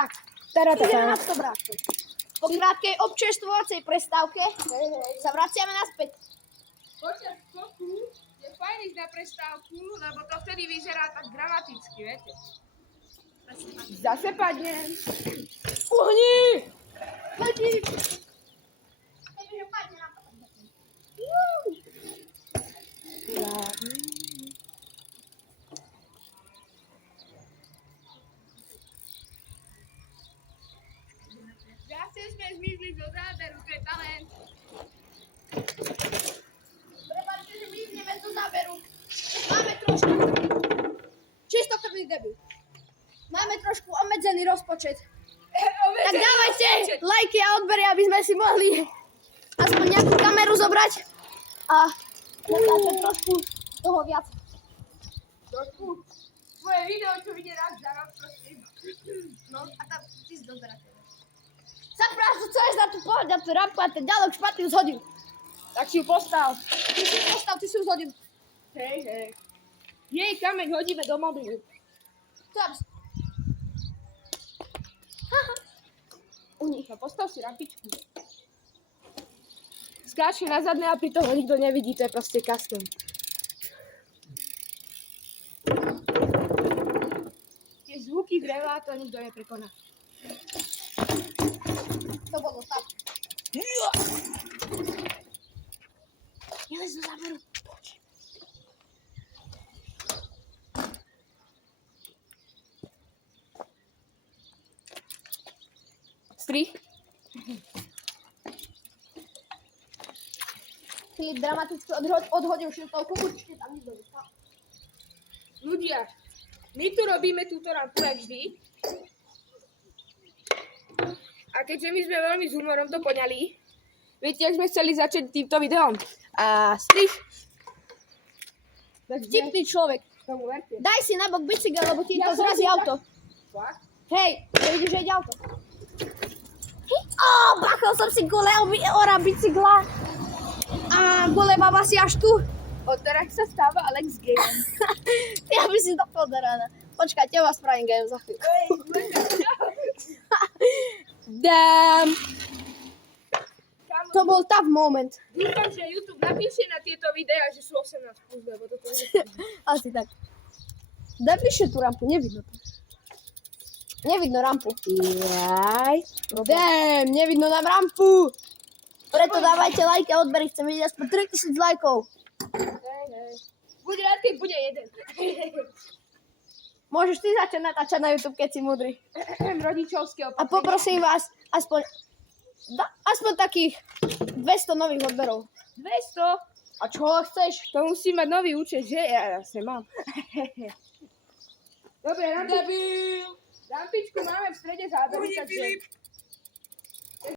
Tak, ideme na to, brácho. Po krátkej občerstvovacej prestávke sa vraciame naspäť. Počas skoku je fajn ísť na prestávku, lebo to vtedy vyzerá tak dramaticky, viete. Zase padnem. Uhni! Letím! Takže padne na to. Zase sme zmizli zo záberu, to je talent. Prepáčte, že vyjdeme do záberu. Máme trošku čistokrvný debut. Máme trošku obmedzený rozpočet. Tak dávajte lajky a odbery, aby sme si mohli aspoň nejakú kameru zobrať a natáčať trošku toho viac. Trošku. Tvoje video, čo vidie raz za rok, prosím. No a tam ty si dozberateľ. Zapráš, co je za tú pohoď a tú rampu a ten ďalok špatný už hodil. Tak si ju postav. Ty si postav, ty si už hodil. Hej. Jej kameň hodíme do mobilu. Zaps. No postav si rampičku. Skáče na zadné a pri toho nikto nevidí, to je proste custom. Tie zvuky dreva to nikto neprekoná. To bolo tak. Jelez do záberu. Strich. Ty dramaticky odhodil šiltovku, určite tam nikto nestal. Ľudia, my tu robíme túto rampu jak vždy. A keďže my sme veľmi s humorom to poňali, viete, jak sme chceli začať týmto videom? A strich. Vtipný človek. Tomu verte. Daj si nabok bicykel, lebo ti to Ja som zrazí si auto. Fakt? Hej, to vidíš, že ide auto. Bachol som si gule ora bicykla. A gule baba si až tu. Od teraz sa stáva Alex Game. Ty aby si dopol do rána. Počkaj, teba spravím game za chvíľu. Damn. To bol tough moment. Dúfam, že YouTube napíše na tieto videá, že sú 18+, lebo toto je... Asi tak. Daj bližšie tú rampu, nevidno to. Nevidno rampu. Jaj. Damn, nevidno nám rampu. Preto dávajte lajky a odbery, chcem vidieť aspoň 3000 lajkov. Hej. Buď rád, keď bude jeden. Môžeš ty začať natáčať na YouTube, keď si múdry. Rodičovské A opatrenie. poprosím vás aspoň takých 200 nových odberov. 200? A čo chceš? To musí mať nový účet, že? Ja vlastne mám. Dobre, rampičku máme v strede záberu, takže...